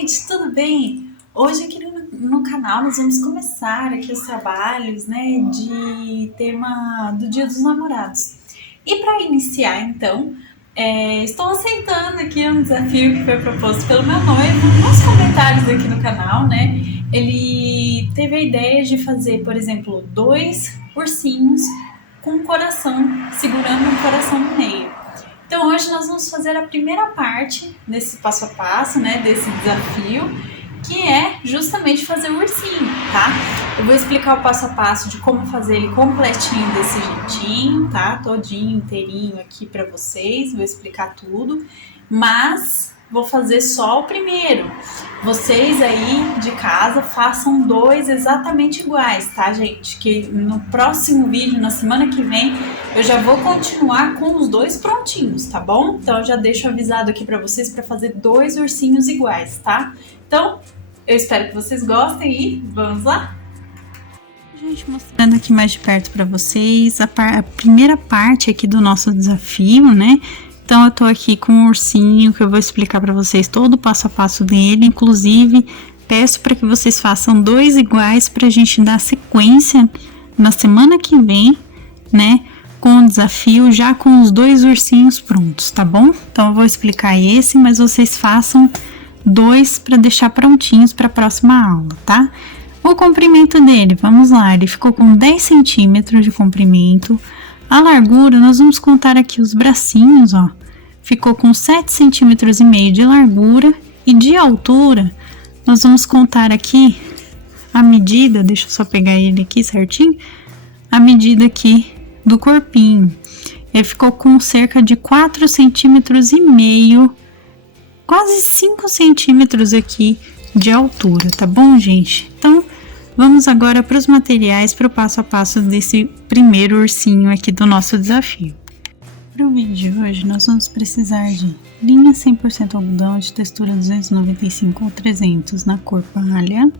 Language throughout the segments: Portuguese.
gente, tudo bem? Hoje aqui no canal nós vamos começar aqui os trabalhos, né, de tema do Dia dos Namorados. E para iniciar, então, estou aceitando aqui um desafio que foi proposto pelo meu noivo nos comentários aqui no canal, né? Ele teve a ideia de fazer, por exemplo, 2 ursinhos com um coração, segurando um coração no meio. Então hoje nós vamos fazer a primeira parte desse passo a passo, né, desse desafio, que é justamente fazer o ursinho, tá? Eu vou explicar o passo a passo de como fazer ele completinho desse jeitinho, tá? Todinho, inteirinho aqui pra vocês, vou explicar tudo, mas vou fazer só o primeiro. Vocês aí de casa façam 2 exatamente iguais, tá, gente? Que no próximo vídeo, na semana que vem, eu já vou continuar com os 2 prontinhos, tá bom? Então eu já deixo avisado aqui pra vocês para fazer 2 ursinhos iguais, tá? Então, eu espero que vocês gostem e vamos lá? Gente, mostrando aqui mais de perto para vocês a primeira parte aqui do nosso desafio, né? Então eu tô aqui com um ursinho que eu vou explicar para vocês todo o passo a passo dele, inclusive peço para que vocês façam 2 iguais pra gente dar sequência na semana que vem, né? Com o desafio já com os 2 ursinhos prontos, tá bom? Então eu vou explicar esse, mas vocês façam 2 para deixar prontinhos para a próxima aula, tá? O comprimento dele, vamos lá, ele ficou com 10 centímetros de comprimento. A largura, nós vamos contar aqui os bracinhos, ó. Ficou com 7,5 centímetros de largura e de altura, nós vamos contar aqui a medida, deixa eu só pegar ele aqui certinho, a medida aqui do corpinho. Ele ficou com cerca de 4,5 centímetros, quase 5 centímetros aqui de altura, tá bom, gente? Então, vamos agora para os materiais, para o passo a passo desse primeiro ursinho aqui do nosso desafio. Para o vídeo de hoje, nós vamos precisar de linha 100% algodão de textura 295 ou 300 na cor palha,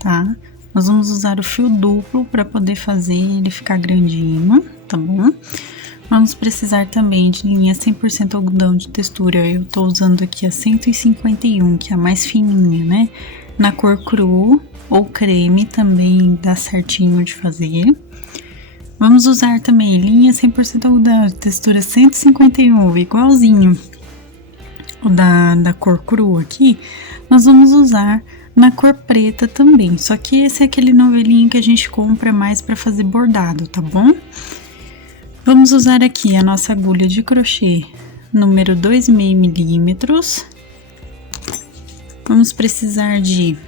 tá? Nós vamos usar o fio duplo para poder fazer ele ficar grandinho, tá bom? Vamos precisar também de linha 100% algodão de textura, eu tô usando aqui a 151, que é a mais fininha, né? Na cor cru ou creme também dá certinho de fazer. Vamos usar também linha 100% algodão de textura 151, igualzinho o da cor cru aqui. Nós vamos usar na cor preta também, só que esse é aquele novelinho que a gente compra mais para fazer bordado, tá bom? Vamos usar aqui a nossa agulha de crochê número 2,5 milímetros. Vamos precisar de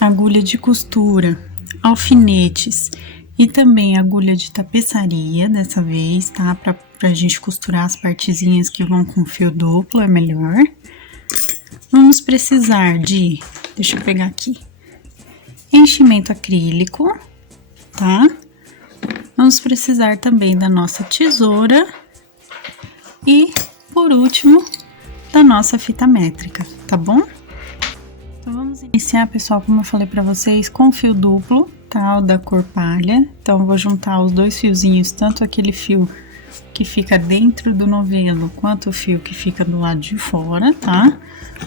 agulha de costura, alfinetes e também agulha de tapeçaria dessa vez, tá? Pra gente costurar as partezinhas que vão com fio duplo, é melhor. Vamos precisar de, deixa eu pegar aqui, enchimento acrílico, tá? Vamos precisar também da nossa tesoura e, por último, da nossa fita métrica, tá bom? Então, vamos iniciar, pessoal, como eu falei pra vocês, com fio duplo, tá? O da cor palha. Então, eu vou juntar os 2 fiozinhos, tanto aquele fio que fica dentro do novelo, quanto o fio que fica do lado de fora, tá?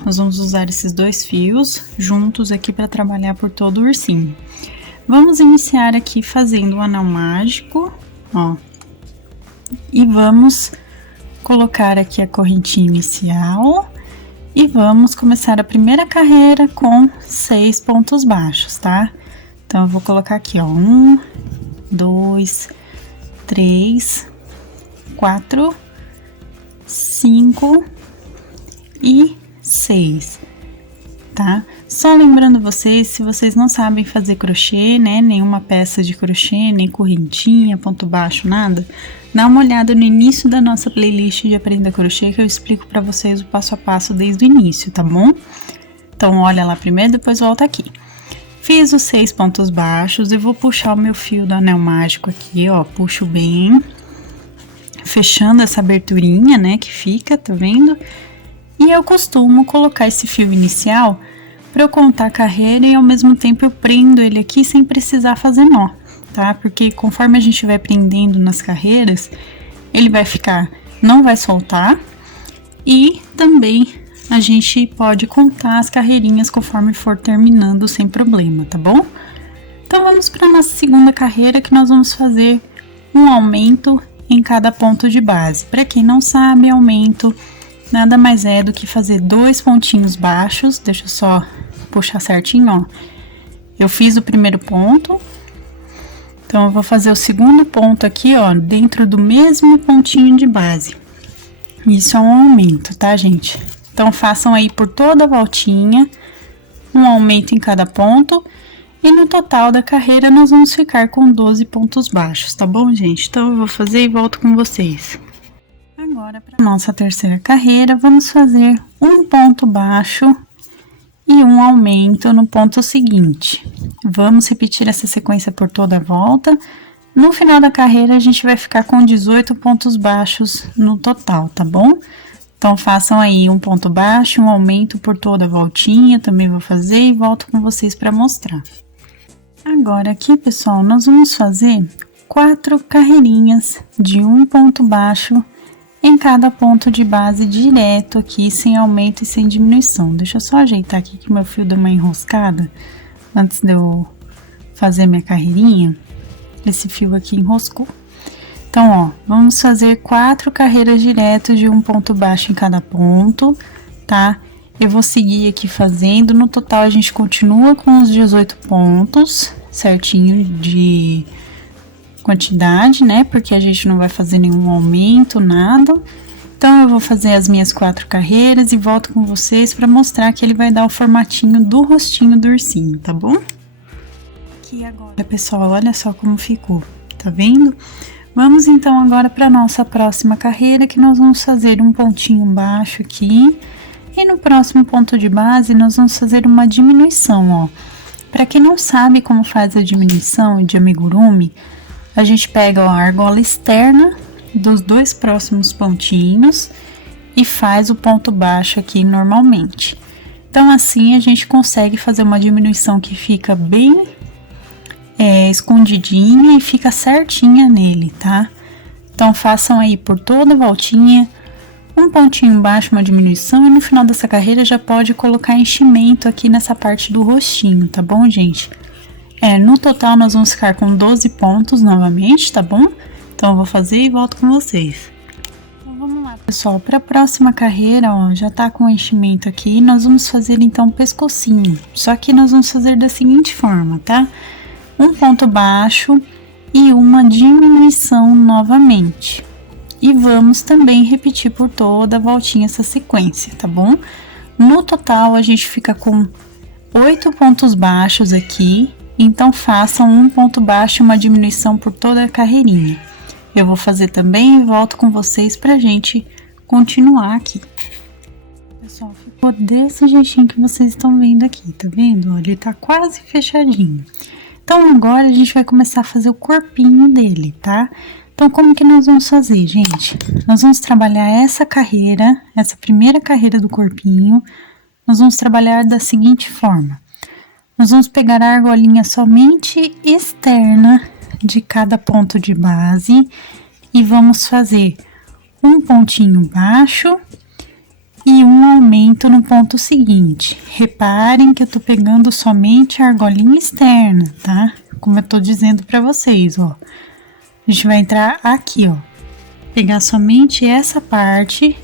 Nós vamos usar esses 2 fios juntos aqui pra trabalhar por todo o ursinho. Vamos iniciar aqui fazendo o anel mágico, ó, e vamos colocar aqui a correntinha inicial e vamos começar a primeira carreira com 6 pontos baixos, tá? Então, eu vou colocar aqui, ó, 1, 2, 3, 4, 5 e 6. Tá? Só lembrando vocês, se vocês não sabem fazer crochê, né, nenhuma peça de crochê, nem correntinha, ponto baixo, nada, dá uma olhada no início da nossa playlist de Aprenda Crochê, que eu explico pra vocês o passo a passo desde o início, tá bom? Então, olha lá primeiro, depois volta aqui. Fiz os 6 pontos baixos, eu vou puxar o meu fio do anel mágico aqui, ó, puxo bem, fechando essa aberturinha, né, que fica, tá vendo? E eu costumo colocar esse fio inicial para eu contar a carreira e ao mesmo tempo eu prendo ele aqui sem precisar fazer nó, tá? Porque conforme a gente vai prendendo nas carreiras, ele vai ficar, não vai soltar e também a gente pode contar as carreirinhas conforme for terminando sem problema, tá bom? Então vamos para nossa segunda carreira, que nós vamos fazer um aumento em cada ponto de base. Para quem não sabe, aumento nada mais é do que fazer 2 pontinhos baixos. Deixa eu só puxar certinho, ó. Eu fiz o primeiro ponto, então eu vou fazer o segundo ponto aqui, ó, dentro do mesmo pontinho de base. Isso é um aumento, tá, gente? Então façam aí por toda a voltinha um aumento em cada ponto. E no total da carreira, nós vamos ficar com 12 pontos baixos, tá bom, gente? Então, eu vou fazer e volto com vocês. Agora, para nossa terceira carreira, vamos fazer um ponto baixo e um aumento no ponto seguinte. Vamos repetir essa sequência por toda a volta. No final da carreira, a gente vai ficar com 18 pontos baixos no total, tá bom? Então, façam aí um ponto baixo, um aumento por toda a voltinha. Também vou fazer e volto com vocês para mostrar. Agora aqui, pessoal, nós vamos fazer 4 carreirinhas de um ponto baixo em cada ponto de base direto aqui, sem aumento e sem diminuição. Deixa eu só ajeitar aqui que meu fio deu uma enroscada antes de eu fazer minha carreirinha. Esse fio aqui enroscou. Então, ó, vamos fazer 4 carreiras direto de um ponto baixo em cada ponto, tá? Eu vou seguir aqui fazendo, no total a gente continua com os 18 pontos, certinho de quantidade, né? Porque a gente não vai fazer nenhum aumento, nada. Então, eu vou fazer as minhas 4 carreiras e volto com vocês para mostrar que ele vai dar o formatinho do rostinho do ursinho, tá bom? Aqui agora, pessoal, olha só como ficou, tá vendo? Vamos então agora para nossa próxima carreira, que nós vamos fazer um pontinho baixo aqui. E no próximo ponto de base, nós vamos fazer uma diminuição, ó. Para quem não sabe como faz a diminuição de amigurumi, a gente pega, ó, a argola externa dos 2 próximos pontinhos e faz o ponto baixo aqui normalmente. Então, assim, a gente consegue fazer uma diminuição que fica bem escondidinha e fica certinha nele, tá? Então, façam aí por toda a voltinha um pontinho baixo, uma diminuição, e no final dessa carreira já pode colocar enchimento aqui nessa parte do rostinho, tá bom, gente? No total nós vamos ficar com 12 pontos novamente, tá bom? Então eu vou fazer e volto com vocês. Então vamos lá, pessoal, para a próxima carreira, ó, já tá com o enchimento aqui, nós vamos fazer então o pescocinho. Só que nós vamos fazer da seguinte forma, tá? Um ponto baixo e uma diminuição novamente. E vamos também repetir por toda a voltinha essa sequência, tá bom? No total, a gente fica com 8 pontos baixos aqui, então façam um ponto baixo e uma diminuição por toda a carreirinha. Eu vou fazer também e volto com vocês pra gente continuar aqui. Pessoal, ficou desse jeitinho que vocês estão vendo aqui, tá vendo? Ele tá quase fechadinho. Então, agora a gente vai começar a fazer o corpinho dele, tá? Então, como que nós vamos fazer, gente? Nós vamos trabalhar essa carreira, essa primeira carreira do corpinho, nós vamos trabalhar da seguinte forma. Nós vamos pegar a argolinha somente externa de cada ponto de base e vamos fazer um pontinho baixo e um aumento no ponto seguinte. Reparem que eu tô pegando somente a argolinha externa, tá? Como eu tô dizendo pra vocês, ó. A gente vai entrar aqui, ó, pegar somente essa parte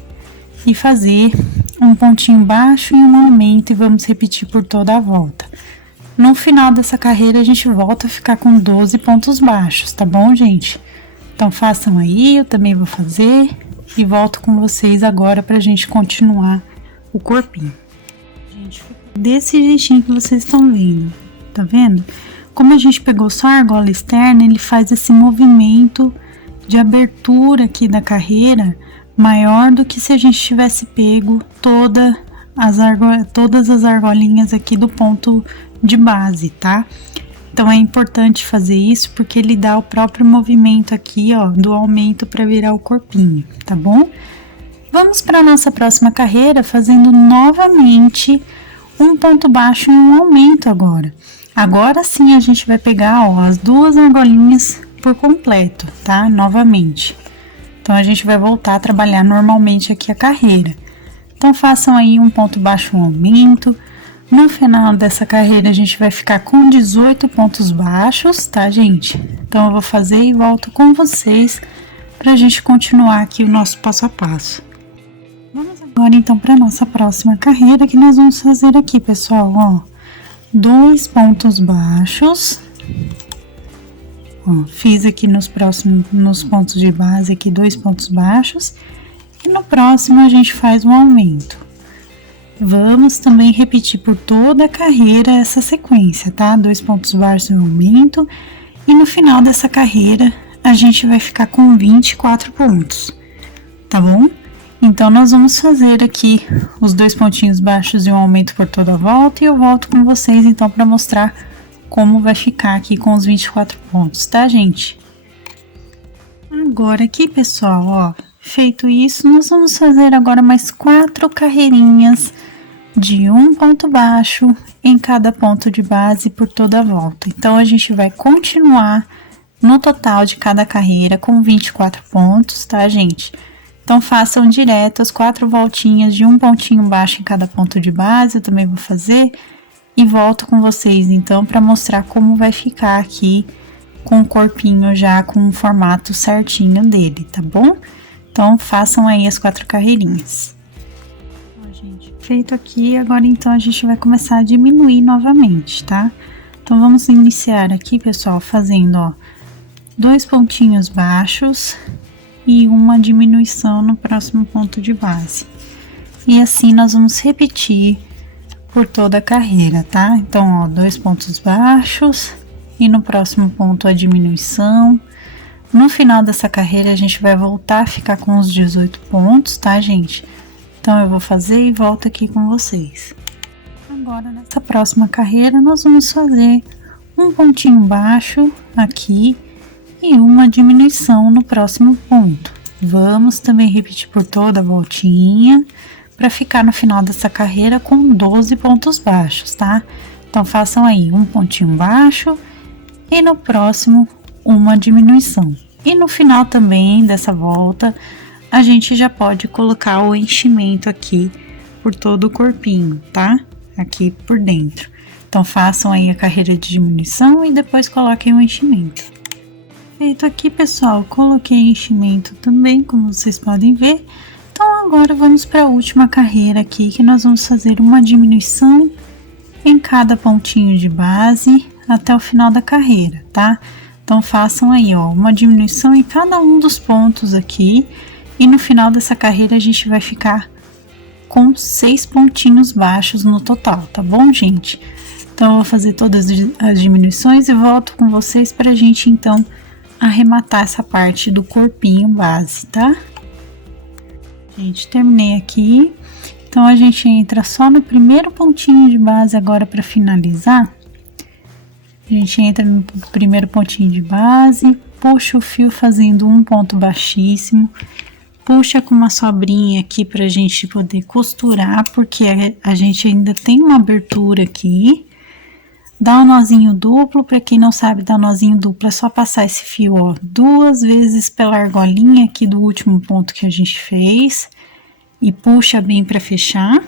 e fazer um pontinho baixo e um aumento e vamos repetir por toda a volta. No final dessa carreira, a gente volta a ficar com 12 pontos baixos, tá bom, gente? Então, façam aí, eu também vou fazer e volto com vocês agora pra gente continuar o corpinho. Gente, desse jeitinho que vocês estão vendo, tá vendo? Como a gente pegou só a argola externa, ele faz esse movimento de abertura aqui da carreira maior do que se a gente tivesse pego todas as argolinhas aqui do ponto de base, tá? Então, é importante fazer isso porque ele dá o próprio movimento aqui, ó, do aumento para virar o corpinho, tá bom? Vamos para nossa próxima carreira fazendo novamente um ponto baixo e um aumento agora. Agora sim a gente vai pegar, ó, as 2 argolinhas por completo, tá? Novamente. Então, a gente vai voltar a trabalhar normalmente aqui a carreira. Então, façam aí um ponto baixo, um aumento. No final dessa carreira, a gente vai ficar com 18 pontos baixos, tá, gente? Então, eu vou fazer e volto com vocês pra gente continuar aqui o nosso passo a passo. Vamos agora, então, para nossa próxima carreira, que nós vamos fazer aqui, pessoal, ó. 2 pontos baixos. Ó, fiz aqui nos pontos de base aqui 2 pontos baixos. E no próximo, a gente faz um aumento. Vamos também repetir por toda a carreira essa sequência, tá? 2 pontos baixos e um aumento. E no final dessa carreira, a gente vai ficar com 24 pontos, tá bom? Então, nós vamos fazer aqui os 2 pontinhos baixos e um aumento por toda a volta. E eu volto com vocês, então, para mostrar como vai ficar aqui com os 24 pontos, tá, gente? Agora aqui, pessoal, ó, feito isso, nós vamos fazer agora mais 4 carreirinhas de um ponto baixo em cada ponto de base por toda a volta. Então, a gente vai continuar no total de cada carreira com 24 pontos, tá, gente? Então, façam direto as 4 voltinhas de um pontinho baixo em cada ponto de base, eu também vou fazer. E volto com vocês, então, para mostrar como vai ficar aqui com o corpinho já com o formato certinho dele, tá bom? Então, façam aí as 4 carreirinhas. Gente, feito aqui, agora então a gente vai começar a diminuir novamente, tá? Então, vamos iniciar aqui, pessoal, fazendo, ó, 2 pontinhos baixos e uma diminuição no próximo ponto de base. E assim nós vamos repetir por toda a carreira, tá? Então, ó, 2 pontos baixos e no próximo ponto a diminuição. No final dessa carreira, a gente vai voltar a ficar com os 18 pontos, tá, gente? Então, eu vou fazer e volto aqui com vocês. Agora, nessa próxima carreira, nós vamos fazer um pontinho baixo aqui e uma diminuição no próximo ponto. Vamos também repetir por toda a voltinha, para ficar no final dessa carreira com 12 pontos baixos, tá? Então, façam aí um pontinho baixo e no próximo uma diminuição. E no final também dessa volta, a gente já pode colocar o enchimento aqui por todo o corpinho, tá? Aqui por dentro. Então, façam aí a carreira de diminuição e depois coloquem o enchimento. Feito aqui, pessoal, coloquei enchimento também, como vocês podem ver. Então, agora vamos para a última carreira aqui, que nós vamos fazer uma diminuição em cada pontinho de base até o final da carreira, tá? Então, façam aí, ó, uma diminuição em cada um dos pontos aqui. E no final dessa carreira, a gente vai ficar com 6 pontinhos baixos no total, tá bom, gente? Então, eu vou fazer todas as diminuições e volto com vocês pra gente, então, arrematar essa parte do corpinho base, tá? Gente, terminei aqui. Então, a gente entra só no primeiro pontinho de base agora para finalizar. A gente entra no primeiro pontinho de base, puxa o fio fazendo um ponto baixíssimo, puxa com uma sobrinha aqui pra gente poder costurar, porque a gente ainda tem uma abertura aqui. Dá um nozinho duplo, pra quem não sabe dar nozinho duplo, é só passar esse fio, ó, 2 vezes pela argolinha aqui do último ponto que a gente fez e puxa bem pra fechar.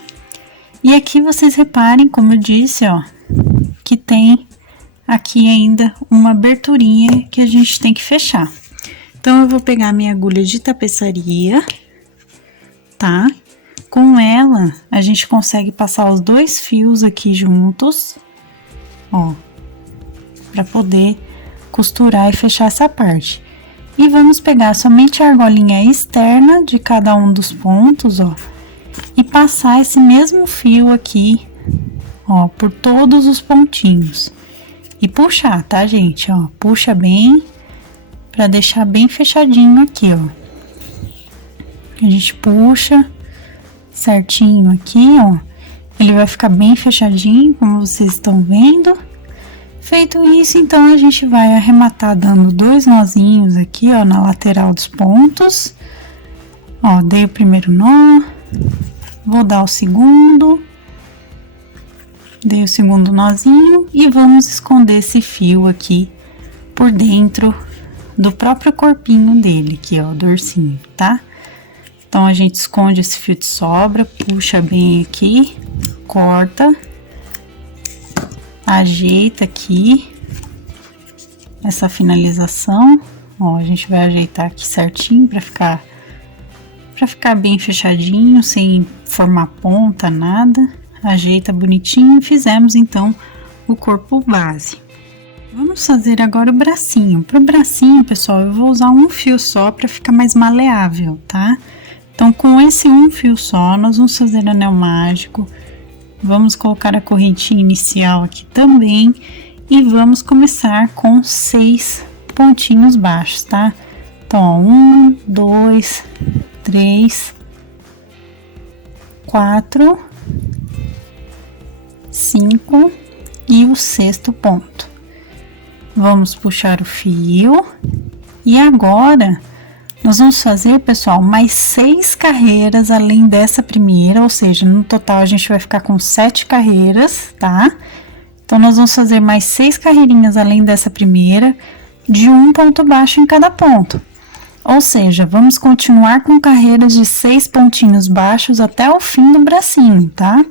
E aqui vocês reparem, como eu disse, ó, que tem aqui ainda uma aberturinha que a gente tem que fechar. Então, eu vou pegar minha agulha de tapeçaria, tá? Com ela, a gente consegue passar os 2 fios aqui juntos, ó, pra poder costurar e fechar essa parte. E vamos pegar somente a argolinha externa de cada um dos pontos, ó, e passar esse mesmo fio aqui, ó, por todos os pontinhos. E puxar, tá, gente? Ó, puxa bem, pra deixar bem fechadinho aqui, ó. A gente puxa certinho aqui, ó. Ele vai ficar bem fechadinho, como vocês estão vendo. Feito isso, então, a gente vai arrematar dando 2 nozinhos aqui, ó, na lateral dos pontos. Ó, dei o primeiro nó, vou dar o segundo. Dei o segundo nozinho e vamos esconder esse fio aqui por dentro do próprio corpinho dele, aqui, ó, do ursinho, tá? Então, a gente esconde esse fio de sobra, puxa bem aqui, corta, ajeita aqui essa finalização. Ó, a gente vai ajeitar aqui certinho para ficar bem fechadinho, sem formar ponta, nada. Ajeita bonitinho. Fizemos então o corpo base. Vamos fazer agora o bracinho. Para o bracinho, pessoal, eu vou usar um fio só para ficar mais maleável, tá? Então, com esse um fio só, nós vamos fazer anel mágico. Vamos colocar a correntinha inicial aqui também. E vamos começar com 6 pontinhos baixos, tá? Então, ó, 1, 2, 3, 4, 5 e o 6º ponto. Vamos puxar o fio. E agora, nós vamos fazer, pessoal, mais 6 carreiras além dessa primeira, ou seja, no total a gente vai ficar com 7 carreiras, tá? Então, nós vamos fazer mais 6 carreirinhas além dessa primeira, de um ponto baixo em cada ponto. Ou seja, vamos continuar com carreiras de 6 pontinhos baixos até o fim do bracinho, tá?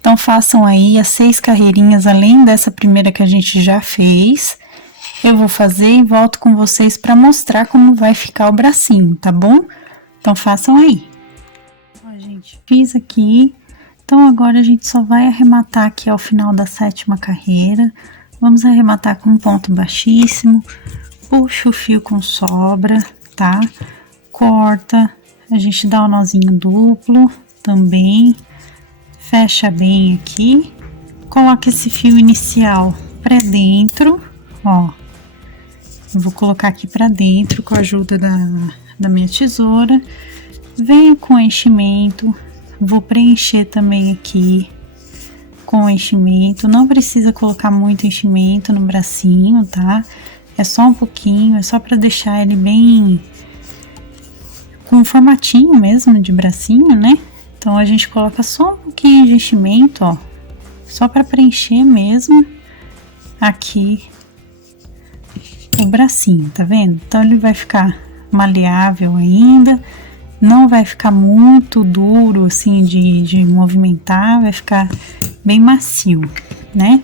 Então, façam aí as 6 carreirinhas além dessa primeira que a gente já fez. Eu vou fazer e volto com vocês para mostrar como vai ficar o bracinho, tá bom? Então, façam aí. Ó, gente, fiz aqui. Então, agora a gente só vai arrematar aqui ao final da 7ª carreira. Vamos arrematar com um ponto baixíssimo. Puxa o fio com sobra, tá? Corta. A gente dá um nozinho duplo também. Fecha bem aqui. Coloca esse fio inicial para dentro, ó. Eu vou colocar aqui para dentro com a ajuda da minha tesoura. Venho com enchimento. Vou preencher também aqui com enchimento. Não precisa colocar muito enchimento no bracinho, tá? É só um pouquinho, é só para deixar ele bem com um formatinho mesmo de bracinho, né? Então, a gente coloca só um pouquinho de enchimento, ó. Só para preencher mesmo aqui o bracinho, tá vendo? Então, ele vai ficar maleável ainda. Não vai ficar muito duro, assim, de movimentar. Vai ficar bem macio, né?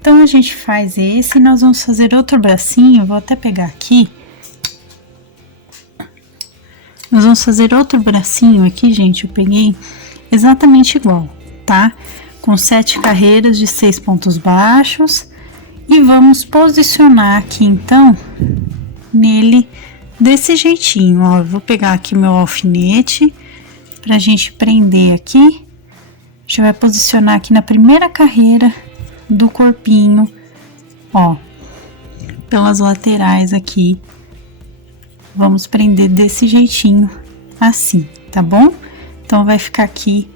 Então, a gente faz esse. Nós vamos fazer outro bracinho. Vou até pegar aqui. Nós vamos fazer outro bracinho aqui, gente. Eu peguei exatamente igual, tá? Com 7 carreiras de 6 pontos baixos. E vamos posicionar aqui, então, nele desse jeitinho, ó. Eu vou pegar aqui meu alfinete pra gente prender aqui. A gente vai posicionar aqui na primeira carreira do corpinho, ó. Pelas laterais aqui. Vamos prender desse jeitinho, assim, tá bom? Então, vai ficar aqui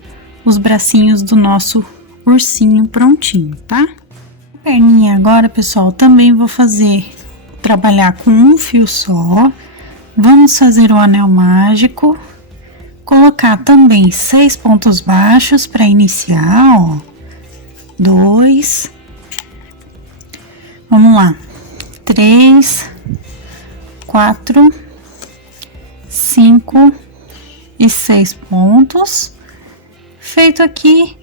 os bracinhos do nosso ursinho prontinho, tá? A perninha agora, pessoal, também vou trabalhar com um fio só. Vamos fazer o anel mágico. Colocar também 6 pontos baixos para iniciar, ó. 2. Vamos lá. 3, 4, 5 e 6 pontos. Feito aqui,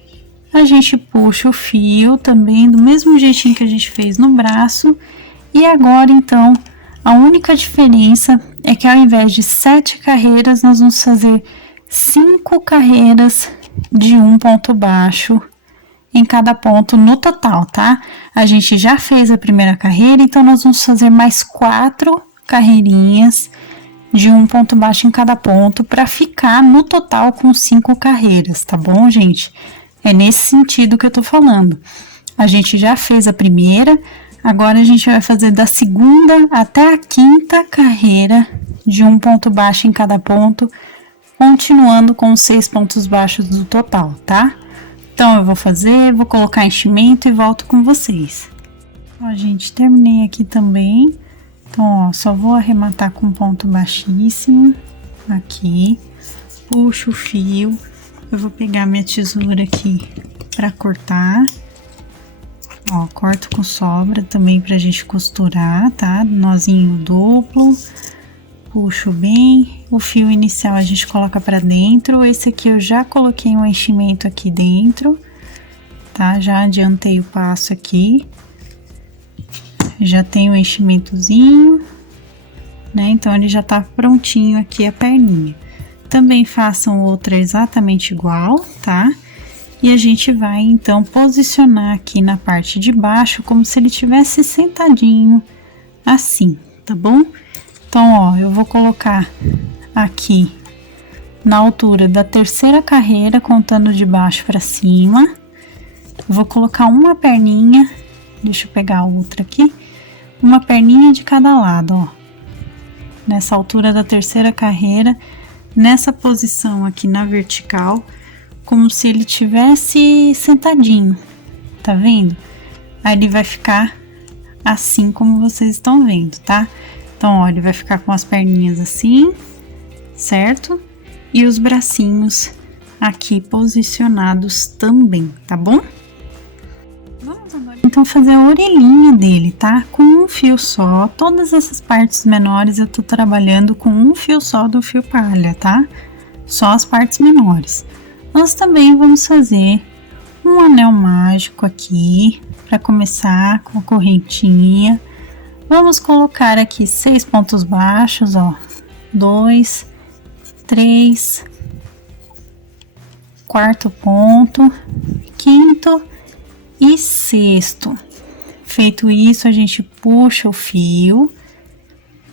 a gente puxa o fio também do mesmo jeitinho que a gente fez no braço. E agora, então, a única diferença é que ao invés de 7 carreiras, nós vamos fazer 5 carreiras de um ponto baixo em cada ponto no total, tá? A gente já fez a primeira carreira, então nós vamos fazer mais 4 carreirinhas de um ponto baixo em cada ponto para ficar no total com 5 carreiras, tá bom, gente? É nesse sentido que eu tô falando. A gente já fez a primeira, agora a gente vai fazer da segunda até a 5ª carreira de um ponto baixo em cada ponto, continuando com os 6 pontos baixos do total, tá? Então, eu vou colocar enchimento e volto com vocês. Ó, gente, terminei aqui também. Então, ó, só vou arrematar com ponto baixíssimo aqui. Puxo o fio. Eu vou pegar minha tesoura aqui pra cortar. Ó, corto com sobra também pra gente costurar, tá? Nozinho duplo. puxo bem. O fio inicial a gente coloca pra dentro. Esse aqui eu já coloquei um enchimento aqui dentro, tá? Já adiantei o passo aqui. Já tem o enchimentozinho, né? Então, ele já tá prontinho aqui a perninha. Também façam outra exatamente igual, tá? E a gente vai, então, posicionar aqui na parte de baixo, como se ele tivesse sentadinho, assim, tá bom? Então, ó, eu vou colocar aqui na altura da terceira carreira, contando de baixo pra cima. Vou colocar uma perninha, deixa eu pegar a outra aqui, uma perninha de cada lado, ó. Nessa altura da terceira carreira, nessa posição aqui na vertical, como se ele tivesse sentadinho, tá vendo? Aí ele vai ficar assim como vocês estão vendo, tá? Então, ó, ele vai ficar com as perninhas assim, certo? E os bracinhos aqui posicionados também, tá bom? Vamos agora então fazer a orelhinha dele, tá? Com um fio só, todas essas partes menores eu tô trabalhando com um fio só do fio palha, tá? Só as partes menores. Nós também vamos fazer um anel mágico aqui, para começar com a correntinha. Vamos colocar aqui 6 pontos baixos, ó. 2, 3, quarto ponto, quinto e sexto. Feito isso, a gente puxa o fio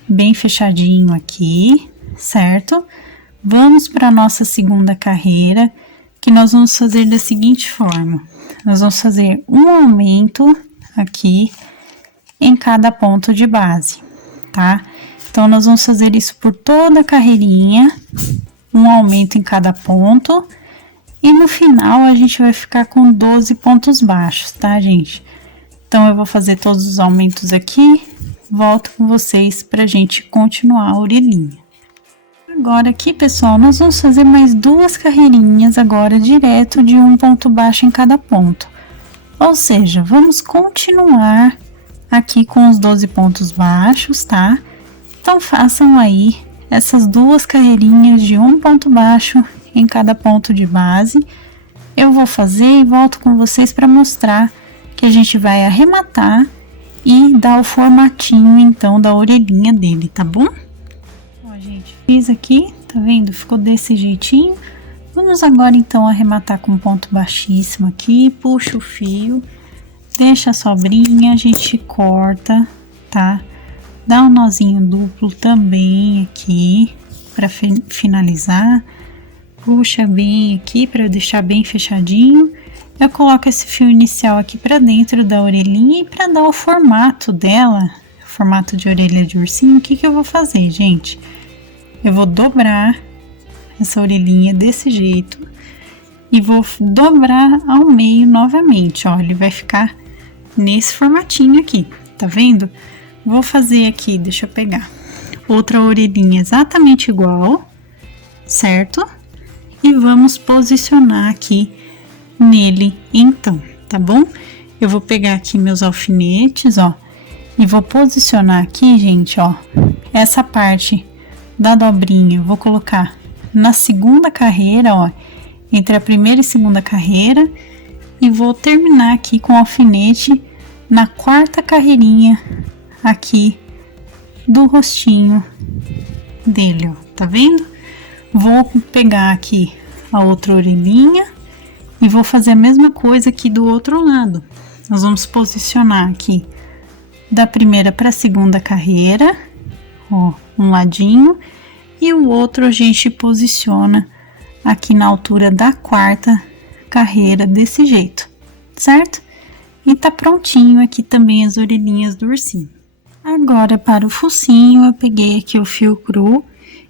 bem fechadinho aqui, certo? Vamos para a nossa segunda carreira, que nós vamos fazer da seguinte forma. Nós vamos fazer um aumento aqui em cada ponto de base, tá? Então, nós vamos fazer isso por toda a carreirinha, um aumento em cada ponto. E no final, a gente vai ficar com 12 pontos baixos, tá, gente? Então, eu vou fazer todos os aumentos aqui, volto com vocês pra gente continuar a orelhinha. Agora aqui, pessoal, nós vamos fazer mais 2 carreirinhas agora, direto de um ponto baixo em cada ponto. Ou seja, vamos continuar aqui com os 12 pontos baixos, tá? Então, façam aí essas 2 carreirinhas de um ponto baixo em cada ponto de base. Eu vou fazer e volto com vocês para mostrar que a gente vai arrematar e dar o formatinho, então, da orelhinha dele, tá bom? Ó, gente, fiz aqui, tá vendo? Ficou desse jeitinho. Vamos agora, então, arrematar com ponto baixíssimo aqui, puxa o fio, deixa a sobrinha, a gente corta, tá? Dá um nozinho duplo também aqui, para finalizar. Puxa bem aqui, para deixar bem fechadinho. Eu coloco esse fio inicial aqui para dentro da orelhinha e para dar o formato dela, formato de orelha de ursinho, o que que eu vou fazer, gente? Eu vou dobrar essa orelhinha desse jeito e vou dobrar ao meio novamente, ó, ele vai ficar nesse formatinho aqui, tá vendo? Vou fazer aqui, deixa eu pegar outra orelhinha exatamente igual, certo? E vamos posicionar aqui nele, então, tá bom? Eu vou pegar aqui meus alfinetes, ó, e vou posicionar aqui, gente, ó, essa parte da dobrinha, eu vou colocar na segunda carreira, ó, entre a primeira e segunda carreira, e vou terminar aqui com o alfinete na quarta carreirinha aqui do rostinho dele, ó, tá vendo? Vou pegar aqui a outra orelhinha e vou fazer a mesma coisa aqui do outro lado. Nós vamos posicionar aqui da primeira para a segunda carreira, ó, um ladinho, e o outro a gente posiciona aqui na altura da quarta carreira desse jeito, certo? E tá prontinho aqui também as orelhinhas do ursinho. Agora, para o focinho, eu peguei aqui o fio cru,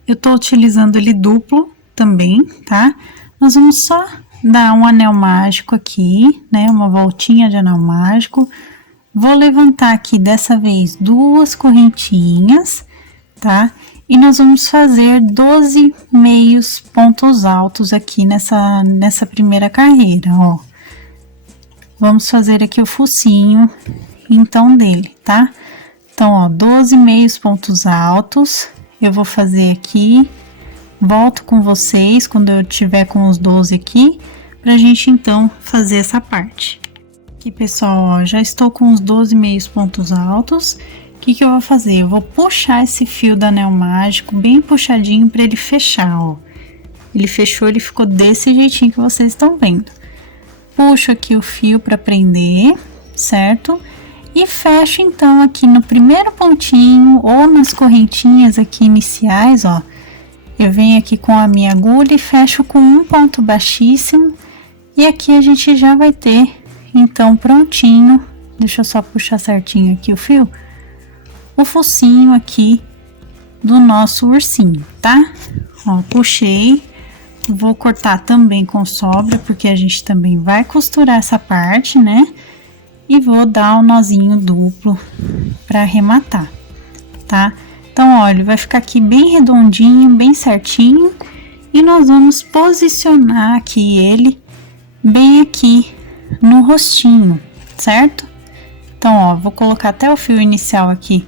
eu tô utilizando ele duplo também, tá? Nós vamos só dar um anel mágico aqui, né? Uma voltinha de anel mágico. Vou levantar aqui dessa vez 2 correntinhas, tá? E nós vamos fazer 12 meios pontos altos aqui nessa primeira carreira, ó. Vamos fazer aqui o focinho, então, dele, tá? Então, ó, 12 meios pontos altos eu vou fazer aqui, volto com vocês quando eu tiver com os 12 aqui, pra gente então fazer essa parte. Aqui, pessoal, ó, já estou com os 12 meios pontos altos. O que eu vou fazer? Eu vou puxar esse fio do anel mágico bem puxadinho para ele fechar, ó. Ele fechou, ele ficou desse jeitinho que vocês estão vendo. Puxo aqui o fio para prender, certo? E fecho então aqui no primeiro pontinho ou nas correntinhas aqui iniciais, ó. Eu venho aqui com a minha agulha e fecho com um ponto baixíssimo. E aqui a gente já vai ter, então, prontinho. Deixa eu só puxar certinho aqui o fio. O focinho aqui do nosso ursinho, tá? Ó, puxei. Vou cortar também com sobra, porque a gente também vai costurar essa parte, né? E vou dar um nozinho duplo para arrematar, tá? Então, olha, ele vai ficar aqui bem redondinho, bem certinho. E nós vamos posicionar aqui ele bem aqui no rostinho, certo? Então, ó, vou colocar até o fio inicial aqui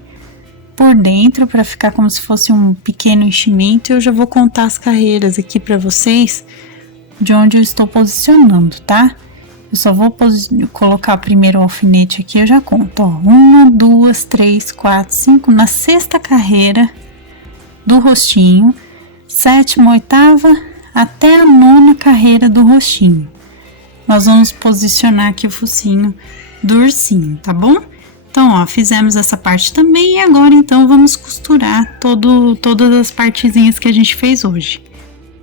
por dentro para ficar como se fosse um pequeno enchimento. E eu já vou contar as carreiras aqui para vocês de onde eu estou posicionando, tá? Eu só vou colocar primeiro o alfinete aqui, eu já conto, ó. 1, 2, 3, 4, 5, na 6ª carreira do rostinho, 7ª, 8ª, até a 9ª carreira do rostinho. Nós vamos posicionar aqui o focinho do ursinho, tá bom? Então, ó, fizemos essa parte também e agora, então, vamos costurar todas as partezinhas que a gente fez hoje.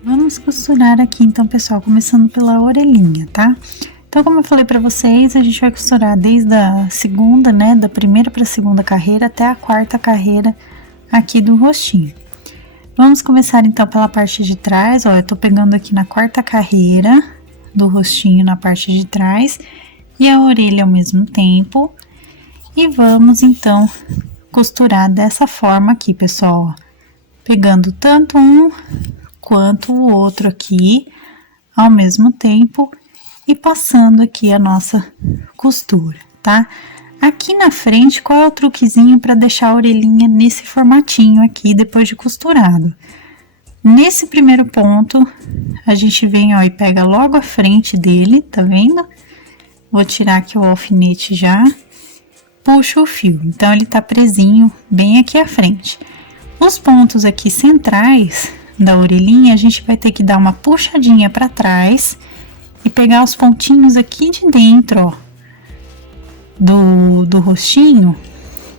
Vamos costurar aqui, então, pessoal, começando pela orelhinha, tá? Então, como eu falei pra vocês, a gente vai costurar desde a segunda, né, da primeira pra segunda carreira até a 4ª carreira aqui do rostinho. Vamos começar, então, pela parte de trás, ó, eu tô pegando aqui na 4ª carreira do rostinho na parte de trás e a orelha ao mesmo tempo. E vamos, então, costurar dessa forma aqui, pessoal, ó, pegando tanto um quanto o outro aqui ao mesmo tempo e passando aqui a nossa costura, tá? Aqui na frente, qual é o truquezinho para deixar a orelhinha nesse formatinho aqui depois de costurado? Nesse primeiro ponto, a gente vem, ó, e pega logo a frente dele, tá vendo? Vou tirar aqui o alfinete já, puxo o fio, então ele tá presinho bem aqui à frente. Os pontos aqui centrais da orelhinha, a gente vai ter que dar uma puxadinha para trás e pegar os pontinhos aqui de dentro, ó, do rostinho,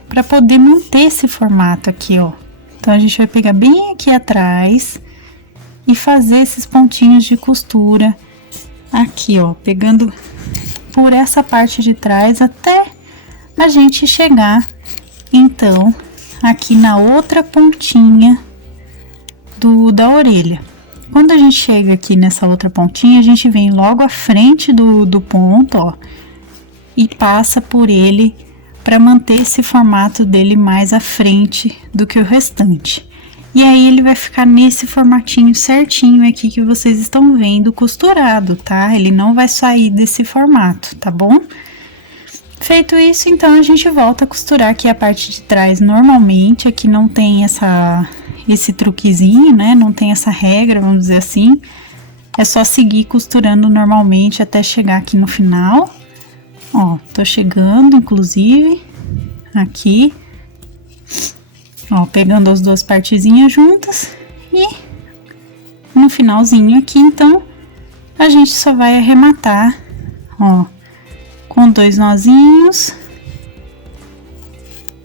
para poder manter esse formato aqui, ó. Então, a gente vai pegar bem aqui atrás e fazer esses pontinhos de costura aqui, ó, pegando por essa parte de trás até a gente chegar, então, aqui na outra pontinha da orelha. Quando a gente chega aqui nessa outra pontinha, a gente vem logo à frente do ponto, ó, e passa por ele para manter esse formato dele mais à frente do que o restante. E aí ele vai ficar nesse formatinho certinho aqui que vocês estão vendo costurado, tá? Ele não vai sair desse formato, tá bom? Feito isso, então a gente volta a costurar aqui a parte de trás normalmente. Aqui não tem esse truquezinho, né? Não tem essa regra, vamos dizer assim. É só seguir costurando normalmente até chegar aqui no final. Ó, tô chegando, inclusive, aqui. Ó, pegando as duas partezinhas juntas. E no finalzinho aqui, então, a gente só vai arrematar, ó, com 2 nozinhos.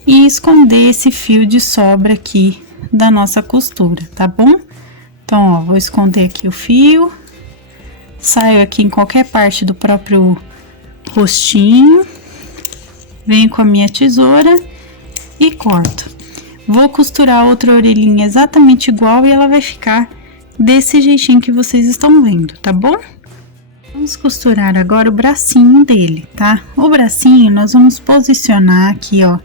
E esconder esse fio de sobra aqui da nossa costura, tá bom? Então, ó, vou esconder aqui o fio, saio aqui em qualquer parte do próprio rostinho, venho com a minha tesoura e corto. Vou costurar outra orelhinha exatamente igual e ela vai ficar desse jeitinho que vocês estão vendo, tá bom? Vamos costurar agora o bracinho dele, tá? O bracinho nós vamos posicionar aqui, ó,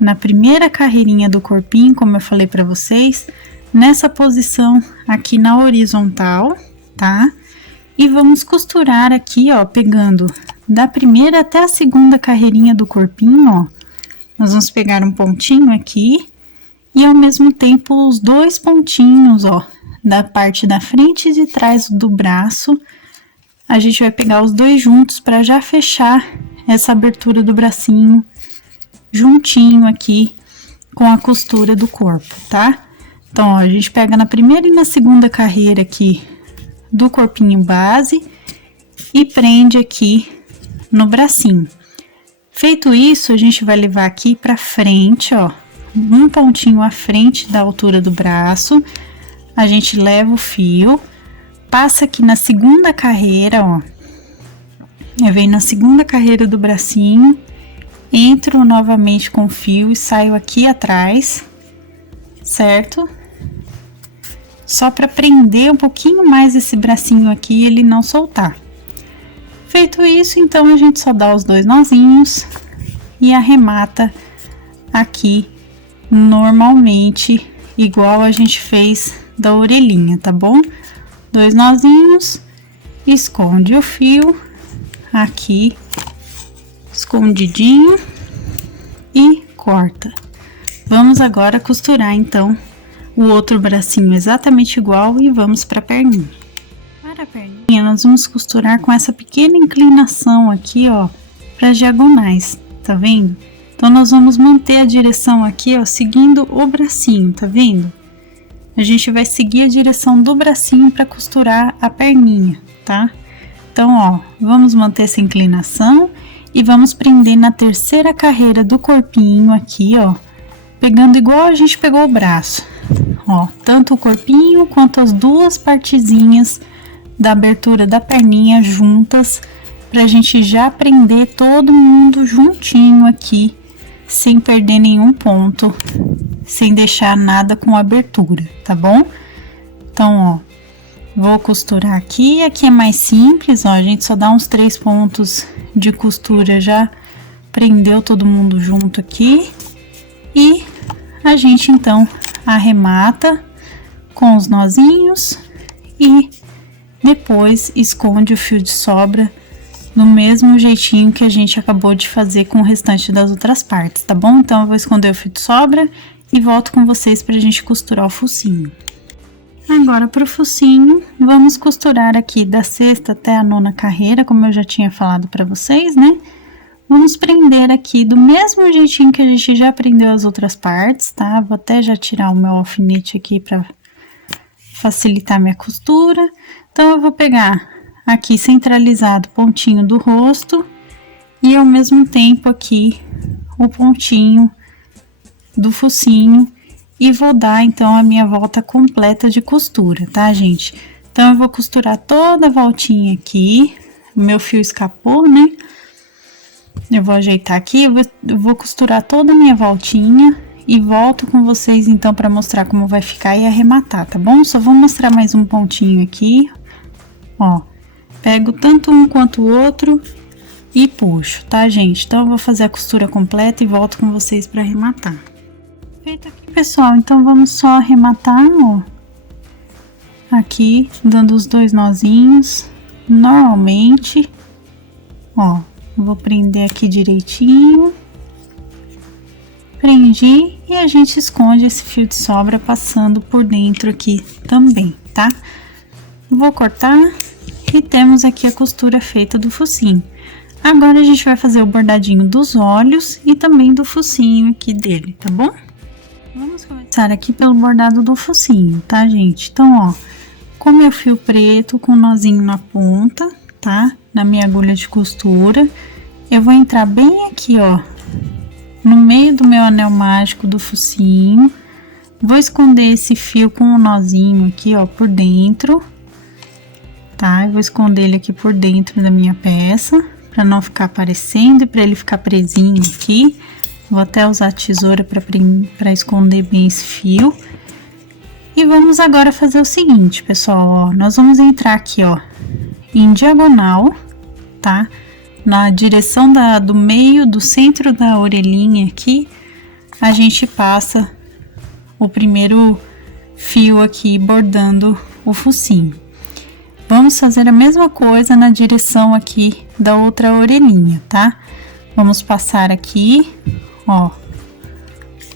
na primeira carreirinha do corpinho, como eu falei pra vocês, nessa posição aqui na horizontal, tá? E vamos costurar aqui, ó, pegando da primeira até a segunda carreirinha do corpinho, ó. Nós vamos pegar um pontinho aqui e ao mesmo tempo os dois pontinhos, ó, da parte da frente e de trás do braço, a gente vai pegar os dois juntos para já fechar essa abertura do bracinho juntinho aqui com a costura do corpo, tá? Então, ó, a gente pega na primeira e na segunda carreira aqui do corpinho base e prende aqui no bracinho. Feito isso, a gente vai levar aqui pra frente, ó, um pontinho à frente da altura do braço, a gente leva o fio, passa aqui na segunda carreira, ó, eu venho na segunda carreira do bracinho, entro novamente com o fio e saio aqui atrás, certo? Só para prender um pouquinho mais esse bracinho aqui e ele não soltar. Feito isso, então a gente só dá os dois nozinhos e arremata aqui normalmente, igual a gente fez da orelhinha, tá bom? Dois nozinhos, esconde o fio aqui, escondidinho e corta. Vamos agora costurar então o outro bracinho exatamente igual e vamos para a perninha. Para a perninha, nós vamos costurar com essa pequena inclinação aqui, ó, para as diagonais, tá vendo? Então, nós vamos manter a direção aqui, ó, seguindo o bracinho, tá vendo? A gente vai seguir a direção do bracinho para costurar a perninha, tá? Então, ó, vamos manter essa inclinação e vamos prender na terceira carreira do corpinho aqui, ó, pegando igual a gente pegou o braço, ó, tanto o corpinho quanto as duas partezinhas da abertura da perninha juntas, pra gente já prender todo mundo juntinho aqui, sem perder nenhum ponto, sem deixar nada com abertura, tá bom? Então, ó, vou costurar aqui é mais simples, ó, a gente só dá uns 3 pontos de costura, já prendeu todo mundo junto aqui, e a gente então arremata com os nozinhos e depois esconde o fio de sobra do mesmo jeitinho que a gente acabou de fazer com o restante das outras partes, tá bom? Então eu vou esconder o fio de sobra e volto com vocês pra gente costurar o focinho. Agora pro focinho, vamos costurar aqui da sexta até a nona carreira, como eu já tinha falado pra vocês, né? Vamos prender aqui do mesmo jeitinho que a gente já prendeu as outras partes, tá? Vou até já tirar o meu alfinete aqui pra facilitar minha costura. Então, eu vou pegar aqui centralizado o pontinho do rosto e ao mesmo tempo aqui o pontinho do focinho e vou dar então a minha volta completa de costura, tá, gente? Então, eu vou costurar toda a voltinha aqui, o meu fio escapou, né? Eu vou ajeitar aqui, eu vou costurar toda a minha voltinha e volto com vocês então para mostrar como vai ficar e arrematar, tá bom? Só vou mostrar mais um pontinho aqui, ó. Pego tanto um quanto o outro e puxo, tá, gente? Então, eu vou fazer a costura completa e volto com vocês para arrematar. Feito aqui, pessoal, então vamos só arrematar, ó. Aqui, dando os dois nozinhos, normalmente, ó. Vou prender aqui direitinho. Prendi e a gente esconde esse fio de sobra passando por dentro aqui também, tá? Vou cortar e temos aqui a costura feita do focinho. Agora, a gente vai fazer o bordadinho dos olhos e também do focinho aqui dele, tá bom? Vamos começar aqui pelo bordado do focinho, tá, gente? Então, ó, com meu fio preto, com nozinho na ponta, tá? Na minha agulha de costura, eu vou entrar bem aqui, ó, no meio do meu anel mágico do focinho, vou esconder esse fio com um nozinho aqui, ó, por dentro, tá? Eu vou esconder ele aqui por dentro da minha peça, pra não ficar aparecendo e pra ele ficar presinho aqui. Vou até usar a tesoura pra esconder bem esse fio. E vamos agora fazer o seguinte, pessoal, ó, nós vamos entrar aqui, ó, em diagonal, tá? Na direção do meio, do centro da orelhinha aqui, a gente passa o primeiro fio aqui bordando o focinho. Vamos fazer a mesma coisa na direção aqui da outra orelhinha, tá? Vamos passar aqui, ó,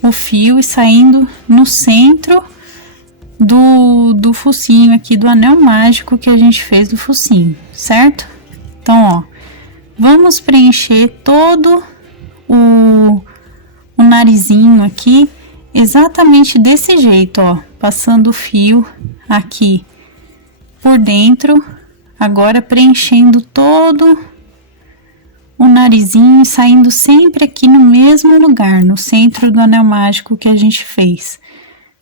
o fio e saindo no centro do focinho aqui, do anel mágico que a gente fez do focinho, certo? Então, ó, vamos preencher todo o narizinho aqui, exatamente desse jeito, ó, passando o fio aqui por dentro, agora preenchendo todo o narizinho e saindo sempre aqui no mesmo lugar, no centro do anel mágico que a gente fez.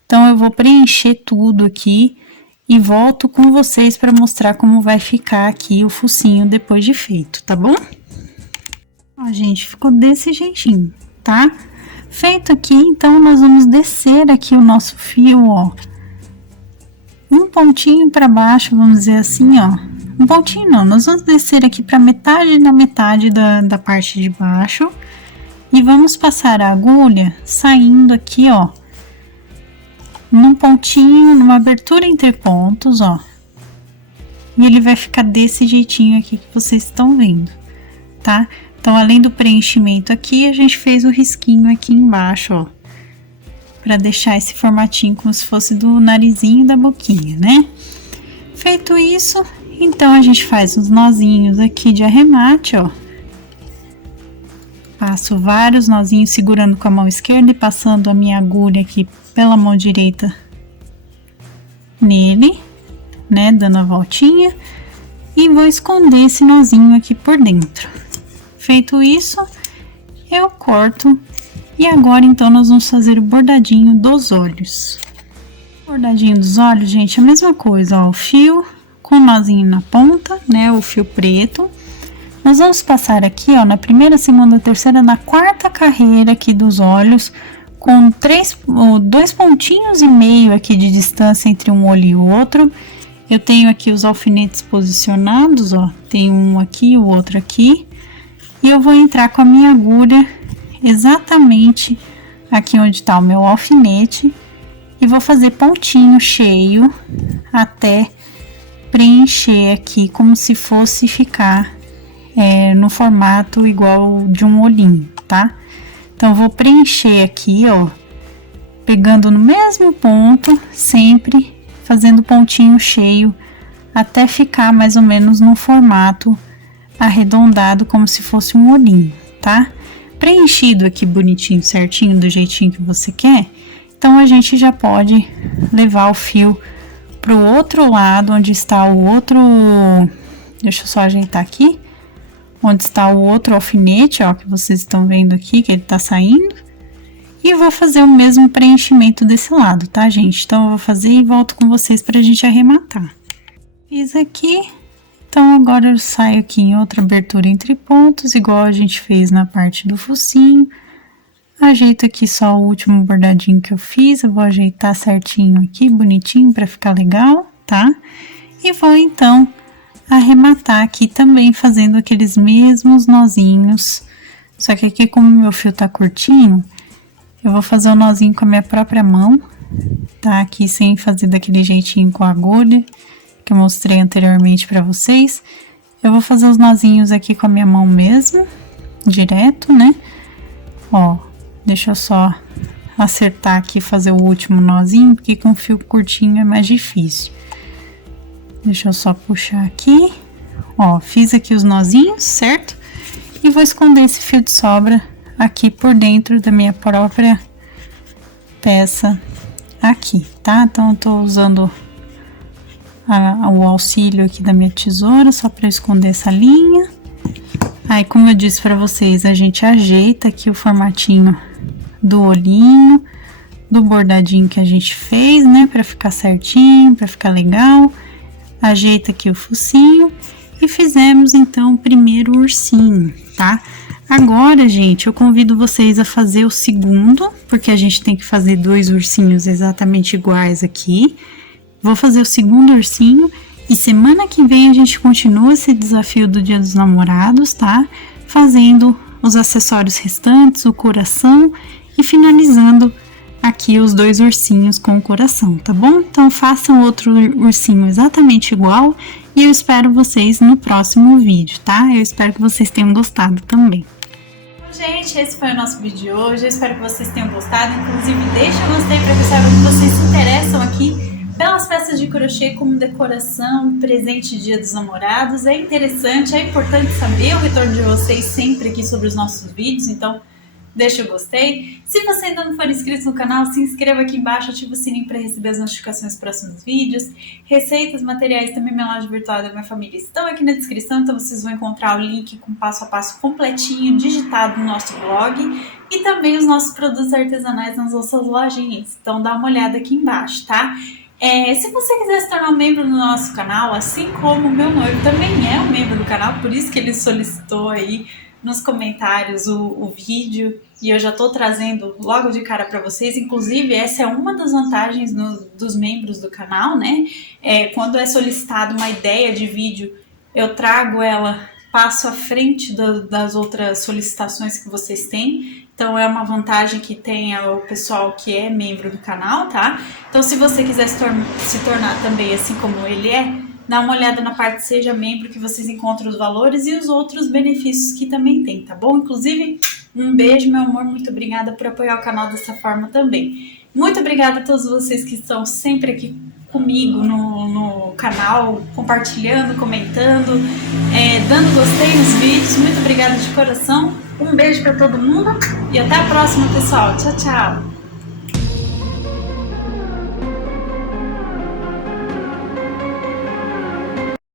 Então, eu vou preencher tudo aqui e volto com vocês para mostrar como vai ficar aqui o focinho depois de feito, tá bom? Ó, gente, ficou desse jeitinho, tá? Feito aqui, então, nós vamos descer aqui o nosso fio, ó. Um pontinho para baixo, vamos dizer assim, ó. Um pontinho não, nós vamos descer aqui para metade da metade da parte de baixo. E vamos passar a agulha saindo aqui, ó. Num pontinho, numa abertura entre pontos, ó. E ele vai ficar desse jeitinho aqui que vocês estão vendo, tá? Então, além do preenchimento aqui, a gente fez o risquinho aqui embaixo, ó. Pra deixar esse formatinho como se fosse do narizinho e da boquinha, né? Feito isso, então a gente faz uns nozinhos aqui de arremate, ó. Passo vários nozinhos segurando com a mão esquerda e passando a minha agulha aqui pela mão direita nele, né, dando a voltinha, e vou esconder esse nozinho aqui por dentro. Feito isso, eu corto, e agora então nós vamos fazer o bordadinho dos olhos. Bordadinho dos olhos, gente, a mesma coisa, ó, o fio com o nozinho na ponta, né, o fio preto. Nós vamos passar aqui, ó, na primeira, segunda, terceira, na quarta carreira aqui dos olhos, com 2 pontinhos e meio aqui de distância entre um olho e outro. Eu tenho aqui os alfinetes posicionados, ó, tem um aqui e o outro aqui. E eu vou entrar com a minha agulha exatamente aqui onde tá o meu alfinete e vou fazer pontinho cheio até preencher aqui como se fosse ficar no formato igual de um olhinho, tá? Então, vou preencher aqui, ó, pegando no mesmo ponto, sempre fazendo pontinho cheio, até ficar mais ou menos no formato arredondado, como se fosse um olhinho, tá? Preenchido aqui bonitinho, certinho, do jeitinho que você quer, então a gente já pode levar o fio pro outro lado, onde está o outro... Deixa eu só ajeitar aqui. Onde está o outro alfinete, ó, que vocês estão vendo aqui, que ele tá saindo. E vou fazer o mesmo preenchimento desse lado, tá, gente? Então, eu vou fazer e volto com vocês pra gente arrematar. Fiz aqui. Então, agora eu saio aqui em outra abertura entre pontos, igual a gente fez na parte do focinho. Ajeito aqui só o último bordadinho que eu fiz. Eu vou ajeitar certinho aqui, bonitinho, pra ficar legal, tá? E vou, então, arrematar aqui também fazendo aqueles mesmos nozinhos, só que aqui como meu fio tá curtinho, eu vou fazer o nozinho com a minha própria mão, tá? Aqui sem fazer daquele jeitinho com a agulha, que eu mostrei anteriormente pra vocês. Eu vou fazer os nozinhos aqui com a minha mão mesmo, direto, né? Ó, deixa eu só acertar aqui e fazer o último nozinho, porque com fio curtinho é mais difícil. Deixa eu só puxar aqui, ó, fiz aqui os nozinhos, certo? E vou esconder esse fio de sobra aqui por dentro da minha própria peça aqui, tá? Então, eu tô usando o auxílio aqui da minha tesoura, só para esconder essa linha. Aí, como eu disse para vocês, a gente ajeita aqui o formatinho do olhinho, do bordadinho que a gente fez, né? Para ficar certinho, para ficar legal. Ajeita aqui o focinho e fizemos então o primeiro ursinho, tá? Agora, gente, eu convido vocês a fazer o segundo, porque a gente tem que fazer 2 ursinhos exatamente iguais aqui. Vou fazer o segundo ursinho e semana que vem a gente continua esse desafio do Dia dos Namorados, tá? Fazendo os acessórios restantes, o coração e finalizando aqui os 2 ursinhos com o coração, tá bom? Então, façam outro ursinho exatamente igual e eu espero vocês no próximo vídeo, tá? Eu espero que vocês tenham gostado também. Gente, esse foi o nosso vídeo de hoje. Eu espero que vocês tenham gostado. Inclusive, deixa o gostei para que eu saiba que vocês se interessam aqui pelas peças de crochê como decoração, presente de Dia dos Namorados. É interessante, é importante saber o retorno de vocês sempre aqui sobre os nossos vídeos. Então, deixa o gostei. Se você ainda não for inscrito no canal, se inscreva aqui embaixo, ativa o sininho para receber as notificações dos próximos vídeos. Receitas, materiais, também minha loja virtual da minha família estão aqui na descrição, então vocês vão encontrar o link com passo a passo completinho, digitado no nosso blog, e também os nossos produtos artesanais nas nossas lojinhas. Então dá uma olhada aqui embaixo, tá? Se você quiser se tornar um membro do nosso canal, assim como o meu noivo também é um membro do canal, por isso que ele solicitou aí nos comentários o vídeo, e eu já tô trazendo logo de cara para vocês. Inclusive, essa é uma das vantagens dos membros do canal, né? Quando é solicitada uma ideia de vídeo, eu trago ela passo à frente das outras solicitações que vocês têm. Então é uma vantagem que tem o pessoal que é membro do canal, tá? Então se você quiser se tornar também assim como ele dá uma olhada na parte Seja Membro, que vocês encontram os valores e os outros benefícios que também tem, tá bom? Inclusive, um beijo, meu amor, muito obrigada por apoiar o canal dessa forma também. Muito obrigada a todos vocês que estão sempre aqui comigo no canal, compartilhando, comentando, dando gostei nos vídeos. Muito obrigada de coração. Um beijo para todo mundo e até a próxima, pessoal. Tchau, tchau!